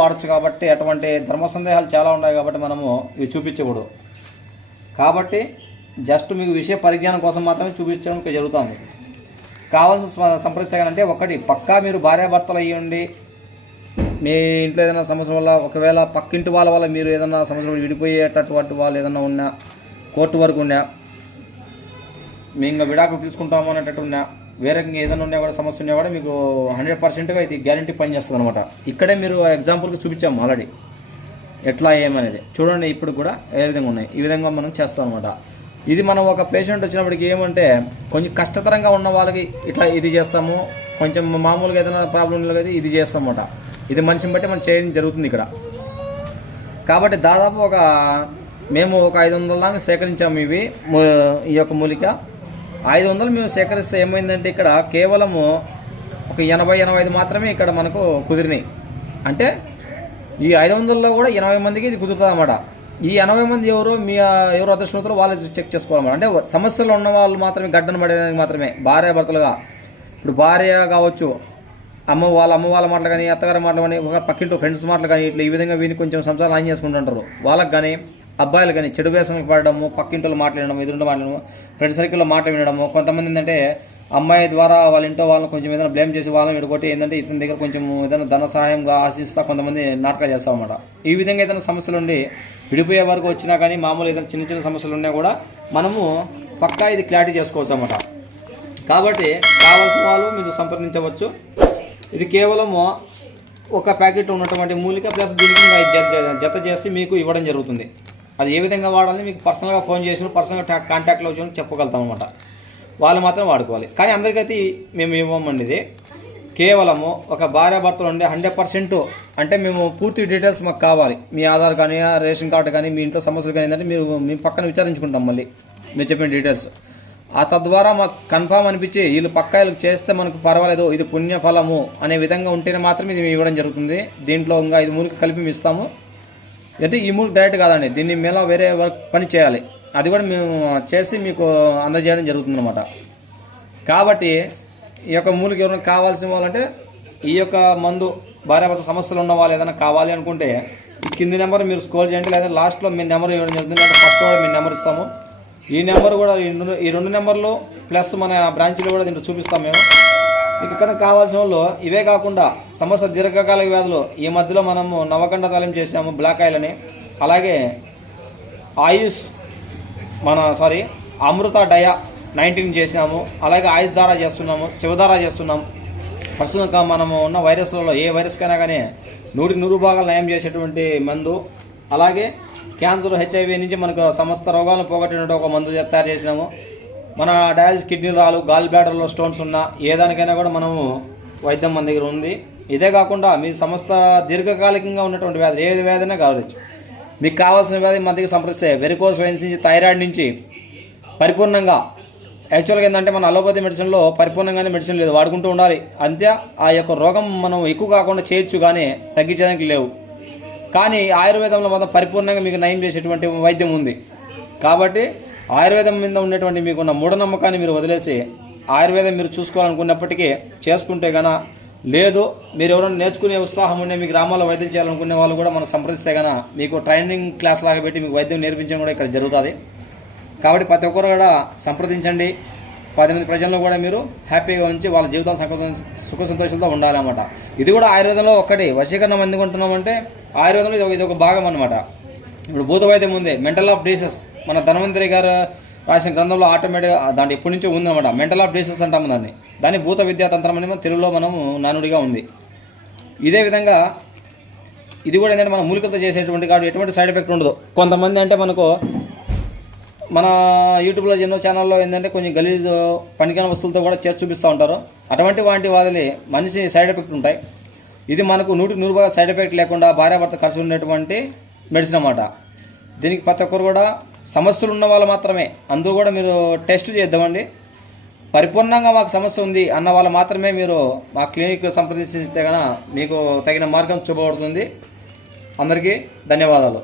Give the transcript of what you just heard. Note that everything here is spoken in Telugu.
వాడచ్చు కాబట్టి అటువంటి ధర్మ సందేహాలు చాలా ఉన్నాయి కాబట్టి మనము ఇవి చూపించకూడదు. కాబట్టి జస్ట్ మీకు విషయ పరిజ్ఞానం కోసం మాత్రమే చూపించడం జరుగుతుంది. కావాల్సిన సంప్రదించాలి అంటే ఒకటి, పక్కా మీరు భార్యాభర్తలు అయ్యండి, మీ ఇంట్లో ఏదైనా సమస్య వల్ల ఒకవేళ పక్కింటి వాళ్ళ వల్ల మీరు ఏదైనా సమస్యలు విడిపోయేటటువంటి వాళ్ళు ఏదైనా ఉన్నా, కోర్టు వరకు ఉన్నా, మేము ఇంకా విడాకులు తీసుకుంటాము అనేటట్టు ఉన్నా, వేరే ఏదైనా ఉన్నా కూడా సమస్య ఉన్నా కూడా మీకు 100%గా ఇది గ్యారంటీ పనిచేస్తుంది అనమాట. ఇక్కడే మీరు ఎగ్జాంపుల్కి చూపించాము ఆల్రెడీ ఎట్లా ఏమనేది. చూడండి ఇప్పుడు కూడా ఏ విధంగా ఉన్నాయి, ఈ విధంగా మనం చేస్తాం అనమాట. ఇది మనం ఒక పేషెంట్ వచ్చినప్పటికి ఏమంటే కొంచెం కష్టతరంగా ఉన్న వాళ్ళకి ఇట్లా ఇది చేస్తాము, కొంచెం మామూలుగా ఏదైనా ప్రాబ్లం అయితే ఇది చేస్తాం అన్నమాట. ఇది మనిషిని బట్టి మనం చేయడం జరుగుతుంది ఇక్కడ. కాబట్టి దాదాపు మేము ఒక 500 దాకా సేకరించాము. ఈ యొక్క మూలిక 500 మేము సేకరిస్తే ఏమైందంటే ఇక్కడ కేవలము ఒక 80-85 మాత్రమే ఇక్కడ మనకు కుదిరినాయి. అంటే ఈ 500లో కూడా 80 మందికి ఇది కుదురుతుంది అన్నమాట. ఈ 80 మంది ఎవరు అదృష్టవంతులు వాళ్ళు చెక్ చేసుకోవాలన్నమాట. అంటే సమస్యలు ఉన్న వాళ్ళు మాత్రమే, గడ్డను పడడానికి మాత్రమే, భార్యాభర్తలుగా. ఇప్పుడు భార్య కావచ్చు, అమ్మ వాళ్ళ మాటలు కానీ, అత్తగారి మాటలు కానీ, ఒక పక్కింటి ఫ్రెండ్స్ మాటలు కానీ, ఇట్లా ఈ విధంగా వీని కొంచెం సంసారాలు ఆన్ చేసుకుంటుంటారు. వాళ్ళకి కానీ, అబ్బాయిలు కానీ చెడు వ్యసనాలకు పడడము, పక్కింటిలో మాట్లాడడం, ఎదురుండి మాట్లాడడం, ఫ్రెండ్ సర్కిల్లో మాట వినడము. కొంతమంది ఏంటంటే అమ్మాయి ద్వారా వాళ్ళ ఇంట్లో వాళ్ళని కొంచెం ఏదైనా బ్లేమ్ చేసి వాళ్ళని విడగొట్టి ఏంటంటే ఇతని దగ్గర కొంచెం ఏదైనా ధన సహాయంగా ఆశిస్తా కొంతమంది నాటకాలు చేస్తామన్నమాట. ఈ విధంగా ఏదైనా సమస్యలు ఉండి విడిపోయే వరకు వచ్చినా కానీ, మామూలు ఏదైనా చిన్న సమస్యలు ఉన్నా కూడా మనము పక్కా ఇది క్లారిటీ చేసుకోవచ్చు అన్నమాట. కాబట్టి కావాల్సిన వాళ్ళు మీరు సంప్రదించవచ్చు. ఇది కేవలము ఒక ప్యాకెట్ ఉన్నటువంటి మూలిక ప్లస్ దీనికి జత చేసి మీకు ఇవ్వడం జరుగుతుంది. అది ఏ విధంగా వాడాలని మీకు పర్సనల్గా ఫోన్ చేసి పర్సనల్గా కాంటాక్ట్లో వచ్చి చెప్పగలుగుతాం అన్నమాట. వాళ్ళు మాత్రం వాడుకోవాలి. కానీ అందరికైతే మేము ఇవ్వమండి. ఇది కేవలము ఒక భార్యాభర్తలు ఉండే 100%, అంటే మేము పూర్తి డీటెయిల్స్ మాకు కావాలి. మీ ఆధార్ కానీ, రేషన్ కార్డు కానీ, మీ ఇంట్లో సమస్యలు కానీ ఏంటంటే మేము పక్కన విచారించుకుంటాం మళ్ళీ మీరు చెప్పిన డీటెయిల్స్. తద్వారా మాకు కన్ఫామ్ అనిపించి వీళ్ళు పక్కా వీళ్ళకి చేస్తే మనకు పర్వాలేదు, ఇది పుణ్యఫలము అనే విధంగా ఉంటేనే మాత్రం ఇది ఇవ్వడం జరుగుతుంది. దీంట్లో ఇంకా 5 మూలిక కలిపి ఇస్తాము. అంటే ఈ మూలిక డైరెక్ట్ కాదండి, దీన్ని మేలా వేరే వర్క్ పని చేయాలి. అది కూడా మేము చేసి మీకు అందజేయడం జరుగుతుందన్నమాట. కాబట్టి ఈ యొక్క మూలిక ఎవరైనా కావాల్సిన వాళ్ళంటే ఈ యొక్క మందు భార్యాభర్త సమస్యలు ఉన్న వాళ్ళు ఏదైనా కావాలి అనుకుంటే ఈ కింది నెంబర్ మీరు స్క్రోల్ చేయండి, లేదా లాస్ట్లో మీ నెంబర్ ఇవ్వడం జరుగుతుంది. అంటే ఫస్ట్ కూడా మీ నెంబర్ ఇస్తాము. ఈ నెంబర్ కూడా ఈ 2 నెంబర్లు ప్లస్ మన బ్రాంచ్లో కూడా దీంట్లో చూపిస్తాం మేము. మీకు ఇక్కడ కావాల్సిన వాళ్ళు ఇవే కాకుండా సమస్య దీర్ఘకాలిక వ్యాధులు ఈ మధ్యలో మనము నవకండ తాలిం చేసాము, బ్లాక్ ఆయిల్ అని, అలాగే అమృత డయా 19 చేసినాము, అలాగే ఆయుష్ ధార చేస్తున్నాము, శివధార చేస్తున్నాము. ప్రస్తుతం మనము ఉన్న వైరస్లలో ఏ వైరస్కైనా కానీ 100% నయం చేసేటువంటి మందు, అలాగే క్యాన్సర్, HIV నుంచి మనకు సమస్త రోగాలను పోగొట్టినట్టు ఒక మందు తయారు చేసినాము. మన డయాలిసిస్, కిడ్నీ రాలు, గాల్ బ్లాడర్లో స్టోన్స్ ఉన్న ఏ దానికైనా కూడా మనము వైద్యం మన దగ్గర ఉంది. ఇదే కాకుండా మీ సమస్త దీర్ఘకాలికంగా ఉన్నటువంటి వ్యాధి ఏ వ్యాధైనా కావచ్చు, మీకు కావాల్సిన వ్యాధి మన దగ్గర సంప్రదిస్తే వెరికోస్ వెయిన్స్ నుంచి, థైరాయిడ్ నుంచి పరిపూర్ణంగా, యాక్చువల్గా ఏంటంటే మన అలోపతి మెడిసిన్లో పరిపూర్ణంగానే మెడిసిన్ లేదు, వాడుకుంటూ ఉండాలి అంతే. ఆ యొక్క రోగం మనం ఎక్కువ కాకుండా చేయొచ్చు కానీ తగ్గించడానికి లేవు. కానీ ఆయుర్వేదంలో మాత్రం పరిపూర్ణంగా మీకు నయం చేసేటువంటి వైద్యం ఉంది. కాబట్టి ఆయుర్వేదం మీద ఉన్నటువంటి మీకున్న మూఢనమ్మకాన్ని మీరు వదిలేసి ఆయుర్వేదం మీరు చూసుకోవాలనుకున్నప్పటికీ చేసుకుంటే కన్నా, లేదు మీరు ఎవరైనా నేర్చుకునే ఉత్సాహం ఉండే మీ గ్రామాల్లో వైద్యం చేయాలనుకునే వాళ్ళు కూడా మనం సంప్రదిస్తే కన్నా మీకు ట్రైనింగ్ క్లాస్ లాగా పెట్టి మీకు వైద్యం నేర్పించడం కూడా ఇక్కడ జరుగుతుంది. కాబట్టి ప్రతి ఒక్కరు కూడా సంప్రదించండి. 10 మంది ప్రజలను కూడా మీరు హ్యాపీగా ఉంచి వాళ్ళ జీవితం సుఖ సంతోషాలతో ఉండాలన్నమాట. ఇది కూడా ఆయుర్వేదంలో ఒక్కటి. వశీకరణం ఎందుకు ఉంటున్నామంటే ఆయుర్వేదంలో ఇది ఒక భాగం అనమాట. ఇప్పుడు భూత వైద్యం ఉంది, మెంటల్ ఆఫ్ డిసీజెస్, మన ధన్వంతరి గారు రాసిన గ్రంథంలో ఆటోమేటిక్గా దాంట్లో ఎప్పటి నుంచో ఉందన్నమాట. మెంటల్ ఆఫ్ డిసీజెస్ అంటాము దాన్ని భూత విద్యాతంత్రం అని తెలుగులో మనం నానుడిగా ఉంది. ఇదే విధంగా ఇది కూడా ఏంటంటే మన మూలికలతో చేసేటువంటి కాబట్టి ఎటువంటి సైడ్ ఎఫెక్ట్ ఉండదు. కొంతమంది అంటే మనకు మన యూట్యూబ్లో ఎన్నో ఛానల్లో ఏంటంటే కొంచెం గలీజ్ పనికిన వస్తువులతో కూడా చేసి చూపిస్తూ ఉంటారు. అటువంటి వాటిని మనిషి సైడ్ ఎఫెక్ట్ ఉంటాయి. ఇది మనకు 100% సైడ్ ఎఫెక్ట్ లేకుండా భార్యాభర్త కలిసి ఉండేటువంటి మెడిసిన్ అన్నమాట. దీనికి ప్రతి ఒక్కరు కూడా సమస్యలు ఉన్న వాళ్ళు మాత్రమే, అందులో కూడా మీరు టెస్ట్ చేద్దామండి. పరిపూర్ణంగా మాకు సమస్య ఉంది అన్న వాళ్ళు మాత్రమే మీరు మా క్లినిక్ సంప్రదించితే కనుక మీకు తగిన మార్గం చూపబడుతుంది. అందరికీ ధన్యవాదాలు.